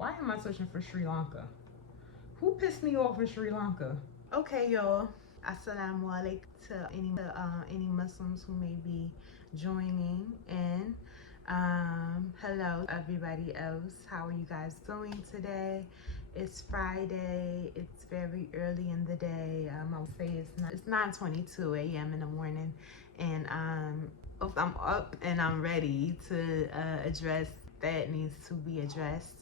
Why am I searching for Sri Lanka? Who pissed me off in Sri Lanka? Okay, y'all. Assalamu alaikum to any Muslims who may be joining in. Hello, everybody else. How are you guys doing today? It's Friday. It's very early in the day. I would say it's 9:22 a.m. in the morning, and I'm up and I'm ready to address that needs to be addressed.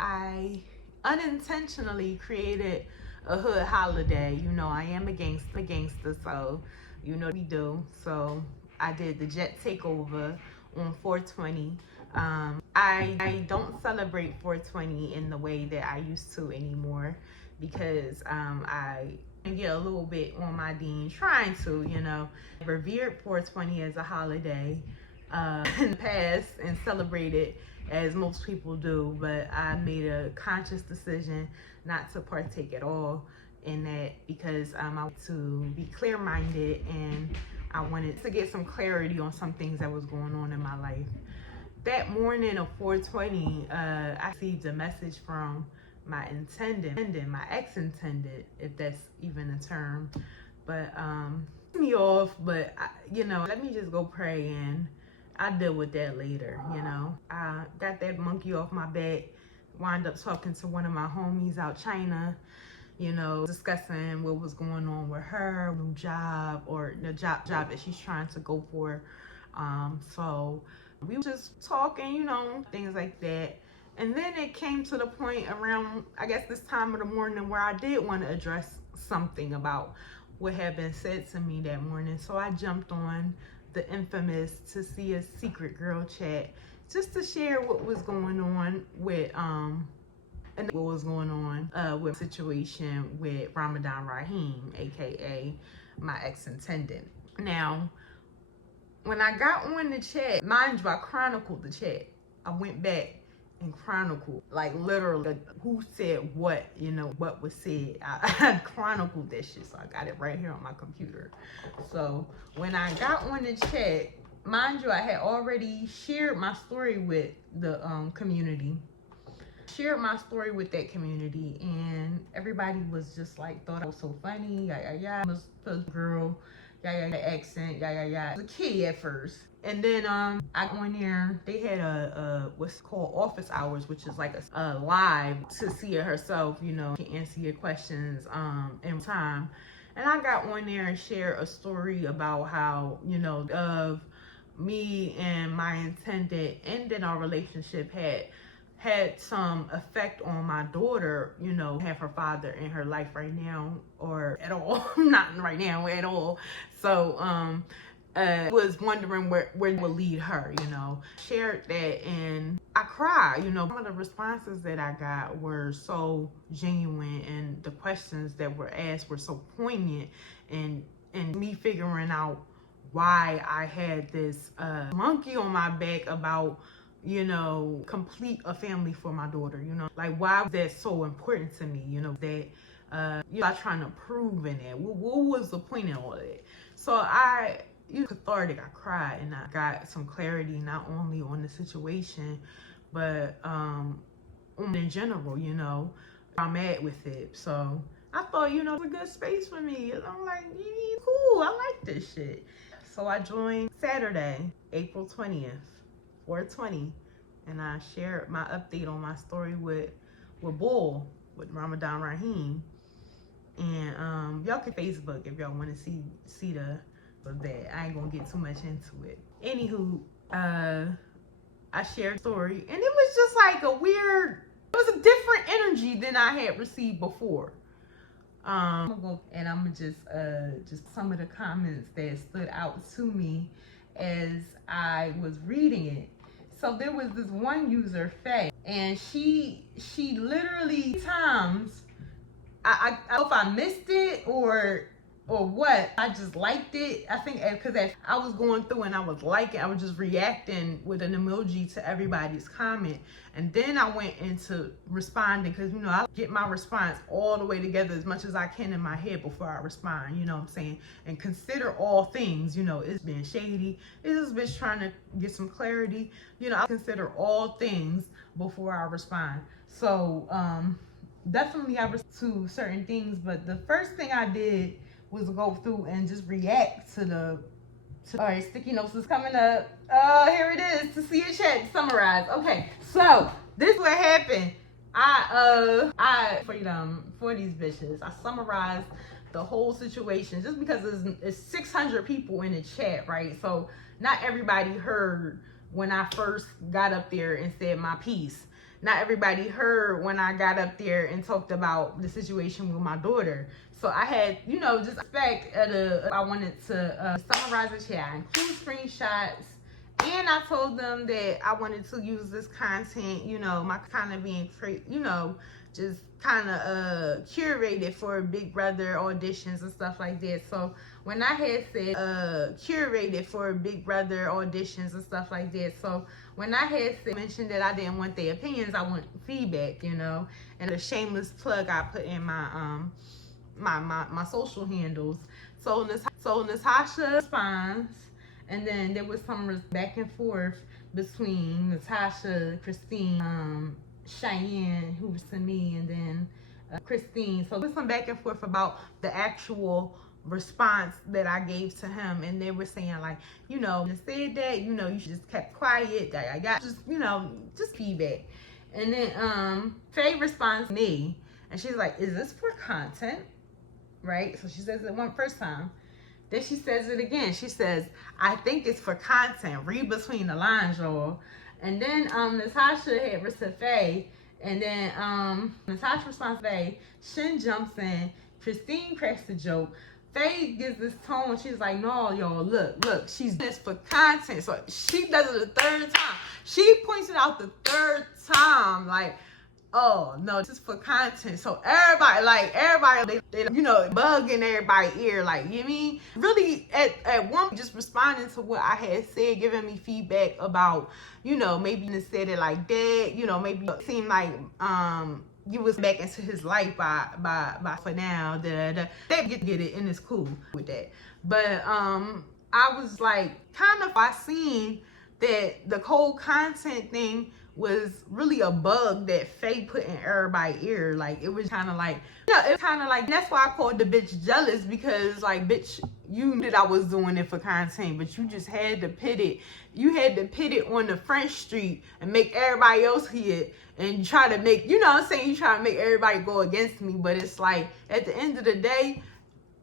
I unintentionally created a hood holiday. You know, I am a gangster, so you know what we do. So I did the jet takeover on 420. I don't celebrate 420 in the way that I used to anymore because I get a little bit on my dean trying to, you know, revered 420 as a holiday in the past and celebrate it as most people do, but I made a conscious decision not to partake at all in that because I wanted to be clear-minded and I wanted to get some clarity on some things that was going on in my life. That morning of 420, I received a message from my ex-intended, if that's even a term, but me off, but you know, let me just go pray and I'll deal with that later. You know, I got that monkey off my back, wound up talking to one of my homies out China, you know, discussing what was going on with her new job or the job that she's trying to go for. So we were just talking, you know, things like that. And then it came to the point around, I guess, this time of the morning where I did want to address something about what had been said to me that morning. So I jumped on the infamous Tisia Secret Girl chat just to share what was going on with with the situation with Ramadan Rahim, aka my ex-intended. Now, when I got on the chat, mind you, I chronicled the chat. I went back and chronicled, like literally who said what, you know, what was said. I chronicled that shit, so I got it right here on my computer. So when I got on the chat, mind you, I had already shared my story with the community. Shared my story with that community, and everybody was just like, thought I was so funny, yeah, was the girl, yeah, the accent, yeah. The kid at first. And then I went there, they had a what's called office hours, which is like a live to see it herself, you know, can answer your questions in time. And I got on there and shared a story about how, you know, of me and my intended ending our relationship had some effect on my daughter, you know, have her father in her life right now or at all. Not right now at all. So was wondering where it would lead her, you know. Shared that and I cried, you know. Some of the responses that I got were so genuine and the questions that were asked were so poignant, and me figuring out why I had this monkey on my back about, you know, complete a family for my daughter, you know, like why was that so important to me, you know, that you know, I trying to prove in it. What was the point in all of that? So cathartic, I cried and I got some clarity not only on the situation, but in general, you know, I'm at with it. So I thought, you know, it's a good space for me. I'm like, yeah, cool, I like this shit. So I joined Saturday, April 20th. 420, and I shared my update on my story with with Ramadan Rahim, and y'all can Facebook if y'all want to see that. I ain't gonna get too much into it. Anywho, I shared a story, and it was just like it was a different energy than I had received before. I'm gonna go and I'm gonna just some of the comments that stood out to me as I was reading it. So there was this one user, Faye, and she literally times, I don't know if I missed it or or what. I just liked it. I think because I was going through and I was just reacting with an emoji to everybody's comment. And then I went into responding because, you know, I get my response all the way together as much as I can in my head before I respond, you know what I'm saying? And consider all things, you know, it's been shady. It's this bitch trying to get some clarity. You know, I consider all things before I respond. So, definitely I respond to certain things, but the first thing I did was go through and just react to all right, sticky notes is coming up. Oh, here it is. To see a chat summarize. Okay, so this is what happened. I for these bitches, I summarized the whole situation just because it's 600 people in the chat, right? So not everybody heard when I first got up there and said my piece. Not everybody heard when I got up there and talked about the situation with my daughter. So I had, you know, just expect I wanted to summarize the chat, include screenshots, and I told them that I wanted to use this content, you know, my kind of being, you know, just kind of curated for Big Brother auditions and stuff like that. So when I had said curated for Big Brother auditions and stuff like that, so when I had mentioned that I didn't want their opinions, I want feedback, you know, and a shameless plug I put in my my social handles. So Natasha responds, and then there was some back and forth between Natasha, Christine, Cheyenne, who was to me, and then Christine. So there's some back and forth about the actual response that I gave to him, and they were saying like, you know, said that, you know, you should just kept quiet, that I got just, you know, just feedback. And then Faye responds to me, and she's like, is this for content? Right? So she says it one first time. Then she says it again. She says, I think it's for content. Read between the lines, y'all. And then Natasha had to Faye. And then Natasha responds to Faye. Shin jumps in. Christine cracks the joke. Faye gives this tone. She's like, no, y'all, look. She's this for content. So she does it the third time. She points it out the third time. Like, oh no, this is for content. So everybody, they you know, bugging everybody's ear, like, you know what I mean? Really at one just responding to what I had said, giving me feedback about, you know, maybe you said it like that, you know, maybe it seemed like you was back into his life by for now. They get it, and it's cool with that. But I was like, kind of, I seen that the whole content thing was really a bug that Faye put in everybody's ear. Like, it was kind of like, you know, it's kind of like, that's why I called the bitch jealous, because like, bitch, you knew that I was doing it for content, but you just had to pit it. You had to pit it on the French Street and make everybody else hear it, and try to make, you know what I'm saying, you try to make everybody go against me. But it's like, at the end of the day,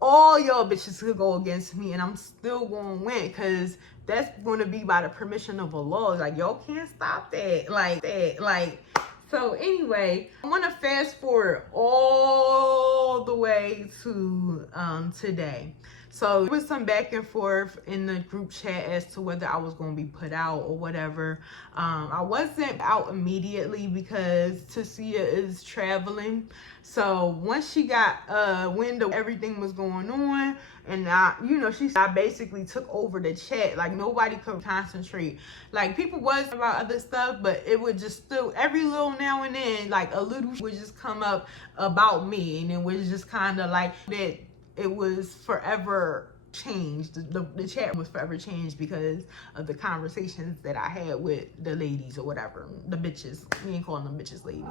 all y'all bitches could go against me, and I'm still gonna win, because that's gonna be by the permission of Allah. Like, y'all can't stop that. Like, so anyway, I want to fast forward all the way to today. So there was some back and forth in the group chat as to whether I was going to be put out or whatever. I wasn't out immediately because Tisia is traveling. So once she got wind of everything was going on, and I basically took over the chat. Like, nobody could concentrate. Like, people was about other stuff, but it would just still, every little now and then, like, a little would just come up about me, and it was just kind of like that. It was forever changed. The chat was forever changed because of the conversations that I had with the ladies or whatever. The bitches. We ain't calling them bitches ladies.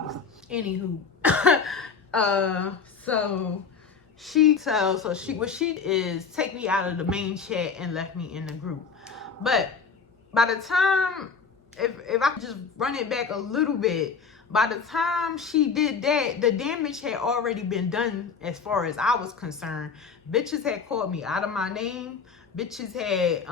Anywho. What she is take me out of the main chat and left me in the group. But by the time, if I could just run it back a little bit, by the time she did that, the damage had already been done as far as I was concerned. Bitches had called me out of my name. Bitches had,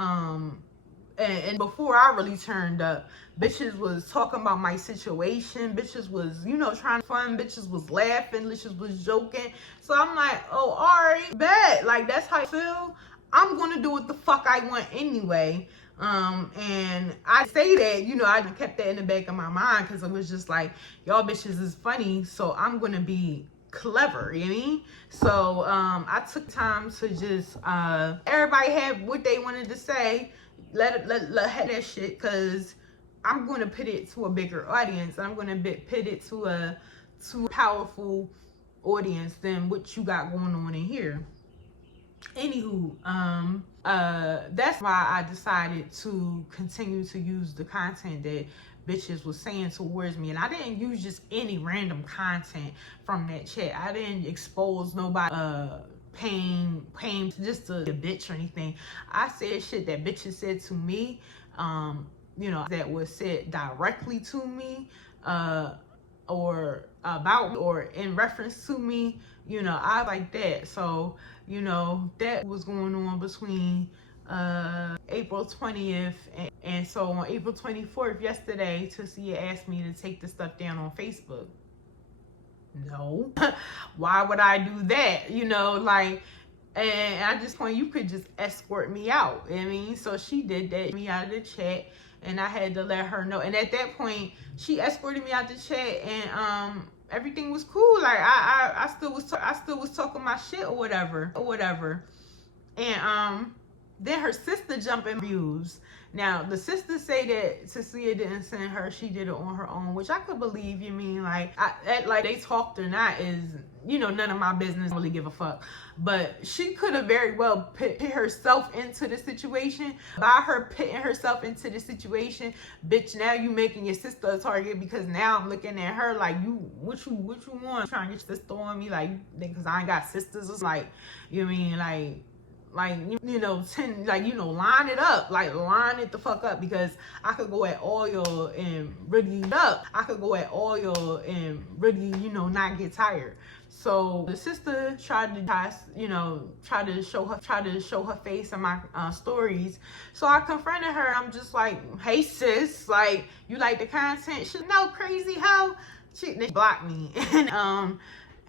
and before I really turned up, bitches was talking about my situation. Bitches was, you know, trying to fun. Bitches was laughing. Bitches was joking. So I'm like, oh, all right, bet. Like, that's how I feel. I'm going to do what the fuck I want anyway. And I say that, you know, I kept that in the back of my mind because it was just like, y'all bitches is funny, so I'm gonna be clever, you know what I mean? So I took time to just everybody had what they wanted to say. Let have that shit, because I'm going to put it to a bigger audience. I'm going to put it to a powerful audience than what you got going on in here. Anywho, that's why I decided to continue to use the content that bitches was saying towards me. And I didn't use just any random content from that chat. I didn't expose nobody paying just a bitch or anything. I said shit that bitches said to me, you know, that was said directly to me, or about me, or in reference to me, you know, I like that. So, you know, that was going on between April 20th and so on April 24th, yesterday, Tisia asked me to take the stuff down on Facebook. No. Why would I do that? You know, like, and at this point, you could just escort me out. I mean, so she did that, me out of the chat, and I had to let her know. And at that point, she escorted me out the chat, and everything was cool. Like I still was talking my shit or whatever. And then her sister jumped in views. Now the sister say that Tisia didn't send her, she did it on her own, which I could believe. You mean, like, like they talked or not is, you know, none of my business. I really give a fuck. But she could have very well put herself into the situation. By her putting herself into the situation, bitch, now you making your sister a target, because now I'm looking at her like, what you want? Trying to get your sister on me, like, because I ain't got sisters. It's like, you mean, like, you know, line it up, like, line it the fuck up, because I could go at all y'all and really you know, not get tired. So the sister tried to show her face in my stories. So I confronted her. I'm just like, hey sis, like, you like the content? She, no, crazy hoe. She blocked me.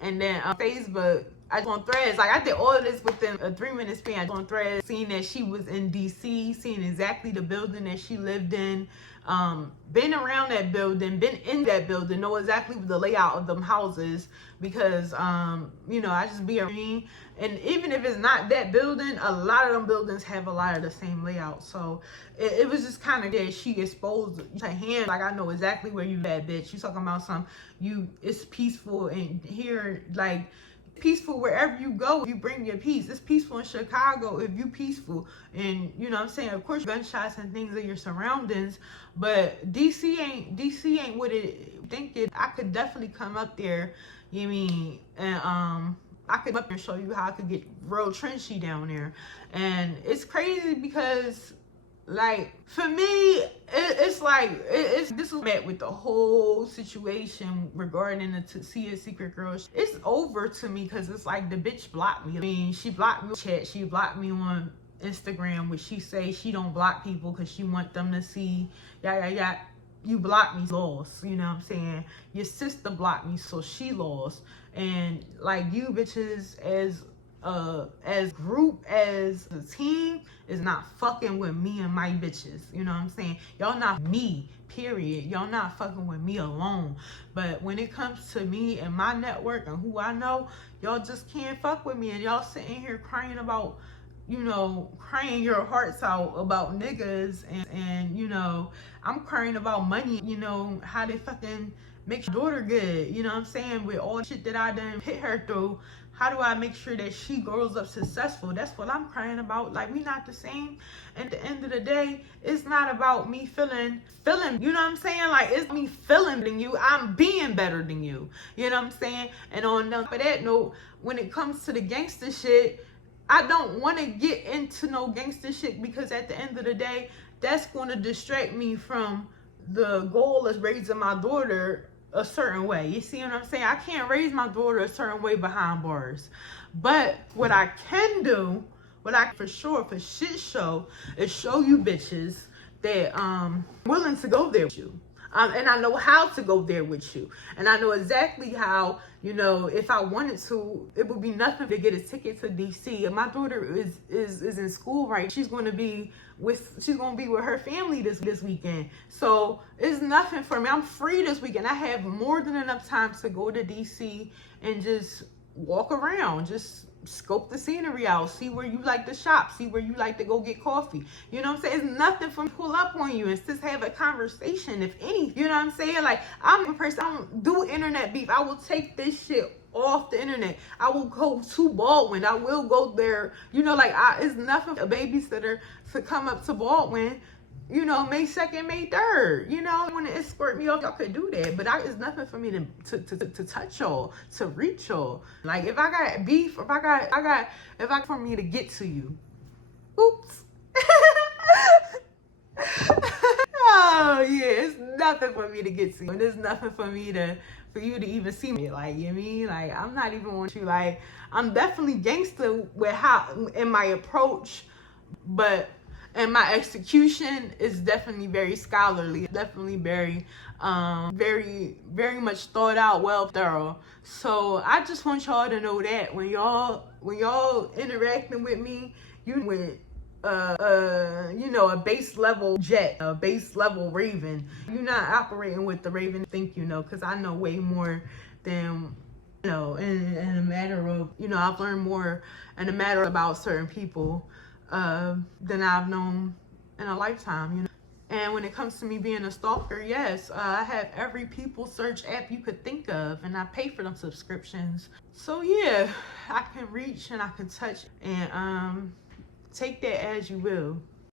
And then Facebook, I was on Threads. Like, I did all of this within a 3-minute span. I was on Threads, seeing that she was in DC, seeing exactly the building that she lived in, been around that building, been in that building, know exactly the layout of them houses, because you know, I just be around. And even if it's not that building, a lot of them buildings have a lot of the same layout. So it was just kind of that she exposed her hand, like, I know exactly where you at, bitch. You talking about it's peaceful in here, like, peaceful wherever you go. You bring your peace. It's peaceful in Chicago if you peaceful. And you know what I'm saying, of course, gunshots and things in your surroundings, but DC ain't what it think it. I could definitely come up there, you mean, and I could up there and show you how I could get real trenchy down there. And it's crazy because, like, for me, it's like, this was met with the whole situation regarding the Tisia Secret Girl. It's over to me, because it's like, the bitch blocked me. I mean, she blocked me on chat, she blocked me on Instagram, which she say she don't block people because she want them to see, yeah. You blocked me, lost, you know what I'm saying? Your sister blocked me, so she lost. And like, you bitches as group, as a team, is not fucking with me and my bitches. You know what I'm saying? Y'all not me, period. Y'all not fucking with me alone. But when it comes to me and my network and who I know, y'all just can't fuck with me. And y'all sitting here crying about, you know, crying your hearts out about niggas, and you know, I'm crying about money, you know, how they fucking make your daughter good, you know what I'm saying, with all the shit that I done hit her through. How do I make sure that she grows up successful? That's what I'm crying about. Like, we not the same. At the end of the day, it's not about me feeling, you know what I'm saying? Like, it's me feeling than you. I'm being better than you. You know what I'm saying? And on that note, when it comes to the gangster shit, I don't want to get into no gangster shit, because at the end of the day, that's going to distract me from the goal of raising my daughter a certain way. You see what I'm saying? I can't raise my daughter a certain way behind bars. But what I can do, what I for sure, for shit show, is show you bitches that willing to go there with you. And I know how to go there with you. And I know exactly how, you know, if I wanted to, it would be nothing to get a ticket to DC. And my daughter is in school, right? She's going to be with her family this weekend. So it's nothing for me. I'm free this weekend. I have more than enough time to go to DC and just walk around, just scope the scenery out, see where you like to shop, see where you like to go get coffee. You know what I'm saying? It's nothing for me to pull up on you and just have a conversation, if any. You know what I'm saying? Like, I'm a person, I don't do internet beef. I will take this shit off the internet. I will go to Baldwin. I will go there. You know, like, it's nothing for a babysitter to come up to Baldwin, you know, May 2nd, May 3rd. You know, want to escort me off, y'all could do that. But it's nothing for me to touch y'all, to reach y'all. Like, if I got beef, if I for me to get to you. Oops. Oh yeah, it's nothing for me to get to you. And there's nothing for you to even see me. Like, you know what I mean? Like, I'm not even want you. Like, I'm definitely gangster with how in my approach, and my execution is definitely very scholarly, definitely very much thought out, well, thorough. So I just want y'all to know that when y'all interacting with me, you with you know, a base level jet, a base level Raven. You're not operating with the Raven, think you know, because I know way more than, you know, in a matter of, you know, I've learned more in a matter about certain people than I've known in a lifetime, you know. And when it comes to me being a stalker, yes, I have every people search app you could think of, and I pay for them subscriptions. So yeah, I can reach and I can touch, and take that as you will.